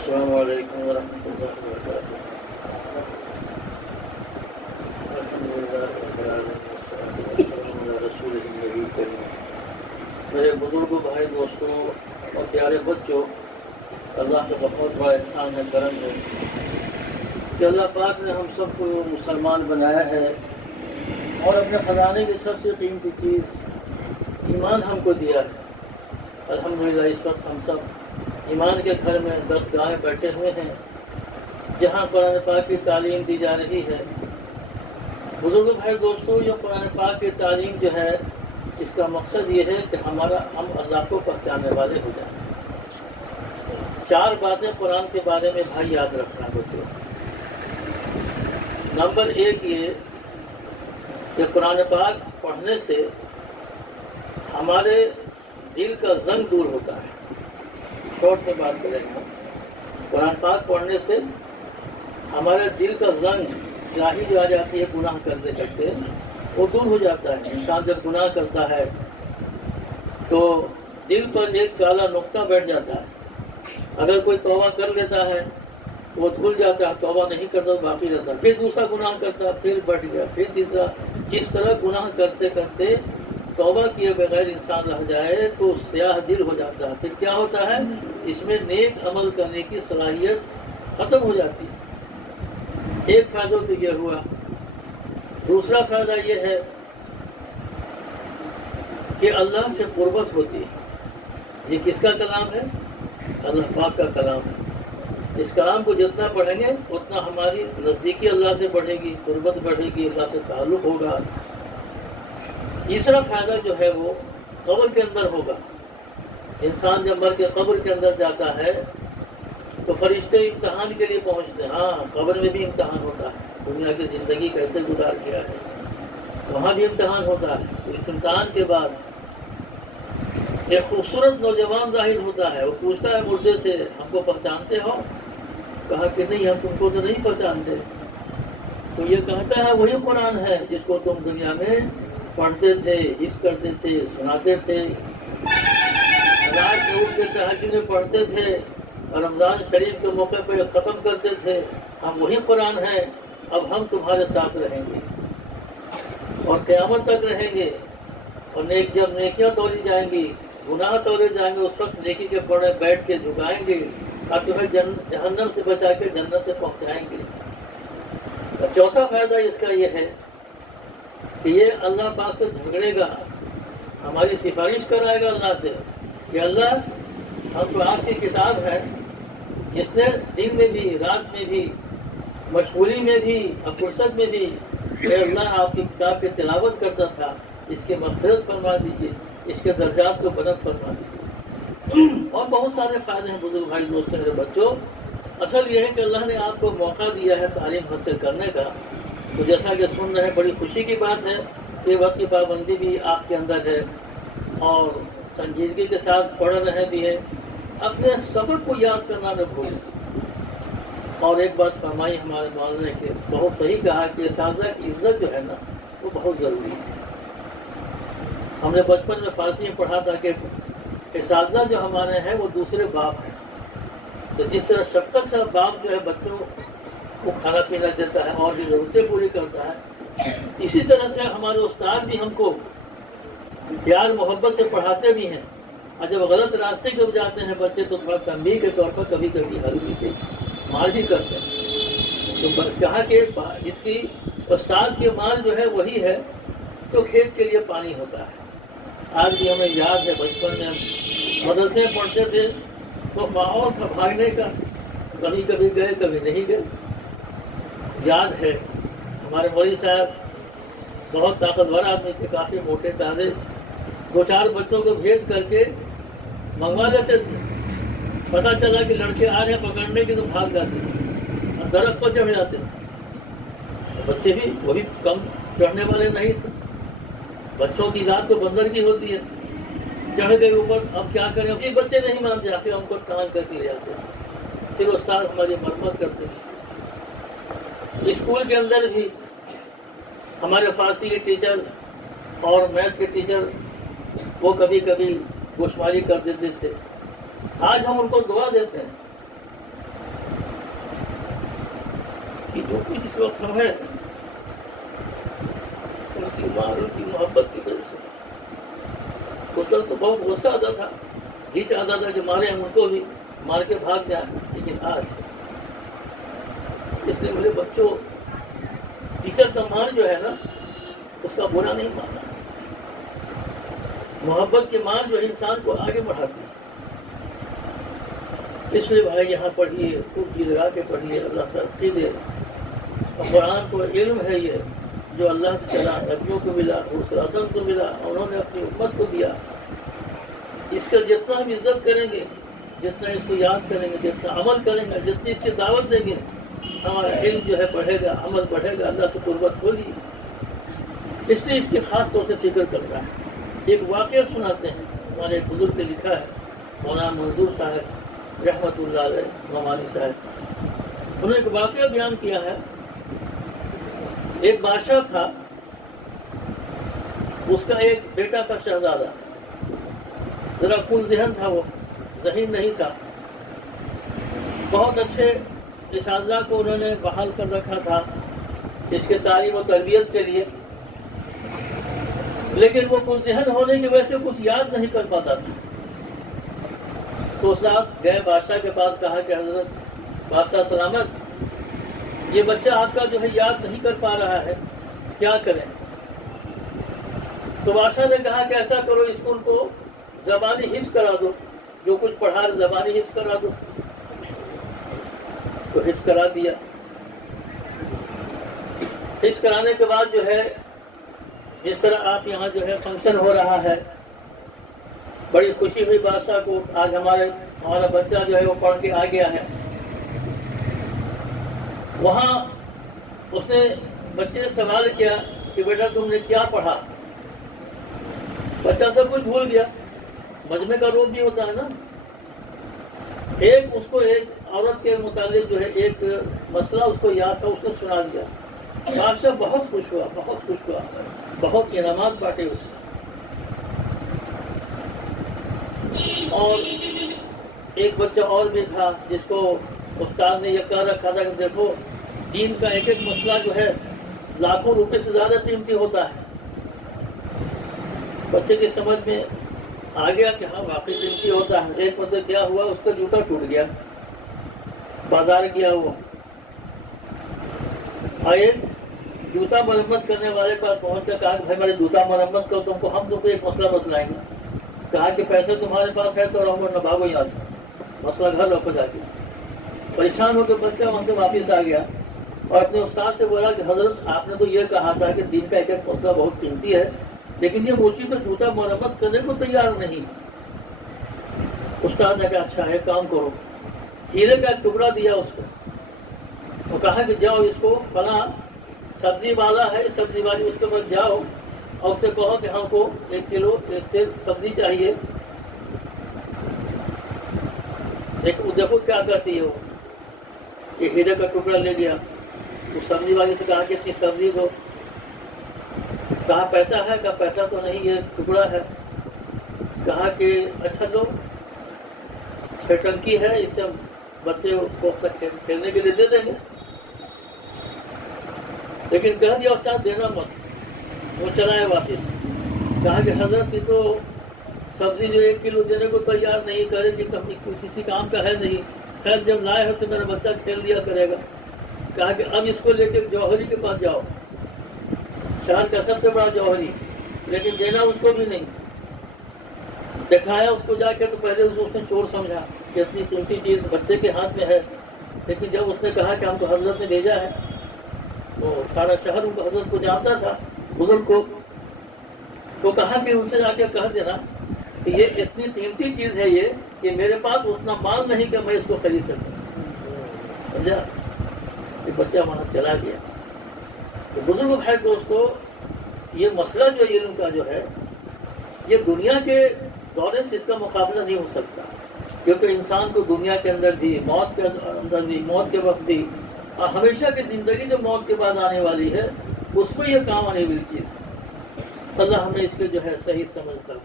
السلام علیکم ورحمۃ اللہ وبرکاتہ۔ الحمدللہ رب العالمین والصلاۃ والسلام علی رسول النبی کریم۔ میرے بزرگوں، بھائی، دوستوں اور پیارے بچوں، اللہ کا بہت بڑا احسان ہے، کرم ہے کہ اللہ پاک نے ہم سب کو مسلمان بنایا ہے اور اپنے خزانے کی سب سے قیمتی چیز ایمان ہم کو دیا ہے۔ الحمدللہ اس وقت ہم سب ایمان کے گھر میں 10 گاہیں بیٹھے ہوئے ہیں جہاں قرآن پاک کی تعلیم دی جا رہی ہے۔ بزرگوں، بھائی، دوستوں، یہ قرآن پاک کی تعلیم جو ہے اس کا مقصد یہ ہے کہ ہم اللہ کو پہچاننے والے ہو جائیں۔ 4 باتیں قرآن کے بارے میں بھائی یاد رکھنا ہوتے ہیں۔ نمبر 1 یہ کہ قرآن پاک پڑھنے سے ہمارے دل کا زنگ دور ہوتا ہے۔ شارٹ میں بات کریں گے، قرآن پاک پڑھنے سے ہمارے دل کا زنگ سیاہی جو آ جاتی ہے گناہ کرتے کرتے وہ دور ہو جاتا ہے۔ انسان جب گناہ کرتا ہے تو دل پر ایک کالا نقطہ بیٹھ جاتا ہے۔ اگر کوئی توبہ کر لیتا ہے وہ دھل جاتا ہے، توبہ نہیں کرتا تو باقی رہتا ہے، پھر دوسرا گناہ کرتا ہے، پھر بڑھ گیا، پھر تیسرا۔ اس طرح گناہ کرتے کرتے توبہ کیے بغیر انسان رہ جائے تو سیاہ دل ہو جاتا ہے۔ پھر کیا ہوتا ہے، اس میں نیک عمل کرنے کی صلاحیت ختم ہو جاتی ہے۔ ایک فائدہ تو یہ ہوا۔ دوسرا فائدہ یہ ہے کہ اللہ سے قربت ہوتی ہے۔ یہ کس کا کلام ہے؟ اللہ پاک کا کلام ہے۔ اس کلام کو جتنا پڑھیں گے اتنا ہماری نزدیکی اللہ سے بڑھے گی، قربت بڑھے گی، اللہ سے تعلق ہوگا۔ تیسرا فائدہ جو ہے وہ قبر کے اندر ہوگا۔ انسان جب مر کے قبر کے اندر جاتا ہے تو فرشتے امتحان کے لیے پہنچتے ہیں۔ ہاں، قبر میں بھی امتحان ہوتا ہے، دنیا کی زندگی کیسے گزار کیا ہے وہاں بھی امتحان ہوتا ہے۔ تو اس امتحان کے بعد ایک خوبصورت نوجوان ظاہر ہوتا ہے، وہ پوچھتا ہے مردے سے، ہم کو پہچانتے ہو؟ کہا کہ نہیں، ہم تم کو تو نہیں پہچانتے۔ تو یہ کہتا ہے وہی قرآن ہے جس کو تم دنیا میں پڑھتے تھے، حفظ کرتے تھے، سناتے تھے، رات میں اٹھ کے تہجد میں پڑھتے تھے اور رمضان شریف کے موقع پہ ختم کرتے تھے۔ ہم وہی قرآن ہیں، اب ہم تمہارے ساتھ رہیں گے اور قیامت تک رہیں گے۔ اور جب نیکیاں توڑی جائیں گی، گناہ توڑے جائیں گے، اس وقت نیکی کے پڑے بیٹھ کے جھکائیں گے اور تمہیں جہنم سے بچا کے جنت سے پہنچائیں گے۔ اور چوتھا فائدہ اس کا یہ ہے کہ یہ اللہ پاک سے جھگڑے گا، ہماری سفارش کرائے گا اللہ سے کہ اللہ، ہم تو آپ کی کتاب ہے جس نے دن میں بھی، رات میں بھی، مشغولی میں بھی اور فرصت میں بھی اے اللہ آپ کی کتاب کی تلاوت کرتا تھا، اس کے مغفرت فرما دیجیے، اس کے درجات کو بلند فرما دیجیے۔ اور بہت سارے فائدے ہیں بزرگ بھائی، دوستوں، میرے بچوں۔ اصل یہ ہے کہ اللہ نے آپ کو موقع دیا ہے تعلیم حاصل کرنے کا، تو جیسا کہ سن رہے ہیں، بڑی خوشی کی بات ہے کہ وقت کی پابندی بھی آپ کے اندر ہے اور سنجیدگی کے ساتھ پڑھ رہے بھی ہیں۔ اپنے سبق کو یاد کرنا نہ بھولیں۔ اور ایک بات فرمائی ہمارے مولانا نے کہ بہت صحیح کہا کہ اساتذہ کی عزت جو ہے نا وہ بہت ضروری ہے۔ ہم نے بچپن میں فارسی میں پڑھا تھا کہ اساتذہ جو ہمارے ہیں وہ دوسرے باپ ہیں۔ تو جس طرح شفقت سے باپ جو ہے بچوں کو کھانا پینا دیتا ہے اور بھی ضرورتیں پوری کرتا ہے، اسی طرح سے ہمارے استاد بھی ہم کو پیار محبت سے پڑھاتے بھی ہیں۔ اور جب غلط راستے کے جاتے ہیں بچے تو تھوڑا تنبیہ کے طور پر کبھی کبھی ہلکی کے مار بھی کرتے ہیں۔ تو کہا کہ اس کی استاد کی مال جو ہے وہی ہے تو کھیت کے لیے پانی ہوتا ہے۔ آج بھی ہمیں یاد ہے بچپن میں ہم مدرسے پڑھتے تھے تو ماحول تھا بھاگنے کا، کبھی کبھی گئے کبھی نہیں گئے۔ یاد ہے ہمارے مولوی صاحب بہت طاقتور آدمی تھے، کافی موٹے تازے، 2-4 بچوں کو بھیج کر کے منگوا لیتے تھے۔ پتہ چلا کہ لڑکے آ رہے ہیں پکڑنے کے تو بھاگ جاتے تھے اور درخت پر چڑھ جاتے تھے۔ بچے بھی وہی کم چڑھنے والے نہیں تھے، بچوں کی ذات تو بندر کی ہوتی ہے، چڑھ گئے اوپر، اب کیا کریں؟ یہ بچے نہیں مانتے، پھر ہم کو ٹانگ کر کے لے جاتے ہیں، پھر استاد ہماری مرمت کرتے ہیں۔ اسکول کے اندر بھی ہمارے فارسی کے ٹیچر اور میتھ کے ٹیچر وہ کبھی کبھی گوشماری کر دیتے تھے۔ آج ہم ان کو دعا دیتے ہیں کہ جو کچھ اس وقت ہم ہیں اس کی ماں ان کی محبت کی وجہ سے. اس وقت تو بہت غصہ آتا تھا, جی چاہتا تھا کہ مارے ہم ان کو بھی, مار کے بھاگ جائیں, لیکن آج اس نے میرے بچوں ٹیچر کا مان جو ہے نا اس کا برا نہیں مانا. محبت کی مان جو انسان کو آگے بڑھاتی ہے. اس لیے بھائی یہاں پڑھیے, خوب جی لگا کے پڑھیے, اللہ ترقی دے. قرآن کو علم ہے یہ جو اللہ سے چلا, نبیوں کو ملا, رسول کو ملا, انہوں نے اپنی امت کو دیا. اس کا جتنا ہم عزت کریں گے, جتنا اس کو یاد کریں گے, جتنا عمل کریں گے, جتنی اس کی دعوت دیں گے, ہمارا علم جو ہے بڑھے گا, عمل بڑھے گا, اللہ سے قربت ہوگی. اس لیے اس کی خاص طور سے فکر کر رہا ہے. ایک واقعہ سناتے ہیں, ہمارے ایک بزرگ نے لکھا ہے, مولانا منظور صاحب رحمت اللہ علیہ نعمانی صاحب. انہوں نے ایک واقعہ بیان کیا ہے. ایک بادشاہ تھا, اس کا ایک بیٹا تھا شہزادہ, ذرا کل ذہن تھا, وہ ذہین نہیں تھا. بہت اچھے اساتذہ کو انہوں نے بحال کر رکھا تھا اس کے تعلیم و تربیت کے لیے, لیکن وہ کل ذہن ہونے کی وجہ سے کچھ یاد نہیں کر پاتا تھا. تو ساتھ گئے بادشاہ کے پاس, کہا کہ حضرت بادشاہ سلامت, یہ بچہ آپ کا جو ہے یاد نہیں کر پا رہا ہے, کیا کریں؟ تو بادشاہ نے کہا کہ ایسا کرو, اسکول کو زبانی حفظ کرا دو, جو کچھ پڑھا زبانی حفظ کرا دو. تو حفظ کرا دیا. حفظ کرانے کے بعد جو ہے جس طرح آپ یہاں جو ہے فنکشن ہو رہا ہے, بڑی خوشی ہوئی بادشاہ کو, آج ہمارا بچہ جو ہے وہ پڑھ کے آ گیا ہے. وہاں اس نے بچے سے سوال کیا کہ بیٹا تم نے کیا پڑھا؟ بچہ سب کچھ بھول گیا. مجمع کا روپ بھی ہوتا ہے نا. ایک اس کو ایک عورت کے متعلق جو ہے ایک مسئلہ اس کو یاد تھا, اس نے سنا دیا. بادشاہ بہت خوش ہوا, بہت خوش ہوا, بہت انعامات بانٹے اس نے. اور ایک بچہ اور بھی تھا جس کو استاد نے یہ کہہ رکھا تھا کہ دیکھو دین کا ایک ایک مسئلہ جو ہے لاکھوں روپے سے زیادہ قیمتی ہوتا ہے. بچے کی سمجھ میں آ گیا کہ ہاں واقعی قیمتی ہوتا ہے. ایک مطلب کیا ہوا, اس کا جوتا ٹوٹ گیا, بازار گیا وہ, آئے جوتا مرمت کرنے والے پاس پہنچ کر کہا کہ بھائی میرے جوتا مرمت کرو, تم کو ہم تم کو ایک مسئلہ بتلائیں گے. کہا کہ پیسے تمہارے پاس ہے تو رہو, نہ بھاگو یہاں سے, مسئلہ گھر رکھو جا کے. پریشان ہو کے بچہ وہاں سے واپس آ گیا اور اپنے استاد سے بولا کہ حضرت آپ نے تو یہ کہا تھا کہ دین کا ایک ایک مسئلہ بہت قیمتی ہے, لیکن یہ موچی تو جوتا مرمت کرنے کو تیار نہیں. استاد نے کہا اچھا ہے, کام کرو. ہیرے کا ایک ٹکڑا دیا اس کو, وہ کہا کہ جاؤ اس کو فلاں سبزی والا ہے, سبزی والی, اس کے پاس جاؤ اور اس سے کہو کہ ہم کو 1 کلو 1 سیر سبزی چاہیے. دیکھو کیا کرتی ہے وہ. یہ ہیرے کا ٹکڑا لے گیا, اس سبزی والی سے کہا کہ اتنی سبزی دو. کہا پیسہ ہے؟ کہا پیسہ تو نہیں, یہ ٹکڑا ہے. کہا کہ اچھا دو, 6 ٹنکی ہے, اس سے بچے کو کھیلنے کے لیے دے دیں گے. لیکن کہہ دیا استاد دینا مت. وہ چلائے واپس. کہا کہ حضرت یہ تو سبزی جو 1 کلو دینے کو تیار نہیں کرے گی, کسی کام کا ہے نہیں. خیر جب لائے ہو تو میرا بچہ کھیل دیا کرے گا. کہا کہ اب اس کو لے کے جوہری کے پاس جاؤ, شہر کا سب سے بڑا جوہری, لیکن دینا اس کو بھی نہیں. دکھایا اس کو جا کے تو پہلے اس نے چور سمجھا کہ اتنی قیمتی چیز بچے کے ہاتھ میں ہے. لیکن جب اس نے کہا کہ ہم تو حضرت نے بھیجا ہے, تو سارا شہر ان کو حضرت کو جانتا تھا, بزرگ کو, تو کہا کہ ان سے جا کے کہہ دینا کہ یہ اتنی قیمتی چیز ہے یہ کہ میرے پاس اتنا مال نہیں کہ میں اس کو خرید سکوں. سمجھا؟ کہ بچہ وہاں چلا گیا. تو بزرگ بھائی دوستو, یہ مسئلہ جو علم کا جو ہے, یہ دنیا کے دورے سے اس کا مقابلہ نہیں ہو سکتا, کیونکہ انسان کو دنیا کے اندر بھی, موت کے اندر بھی, موت کے وقت بھی, ہمیشہ کی زندگی جو موت کے بعد آنے والی ہے, اس کو یہ کام آنے والی چیز. اللہ ہمیں اس کے جو ہے صحیح سمجھ کر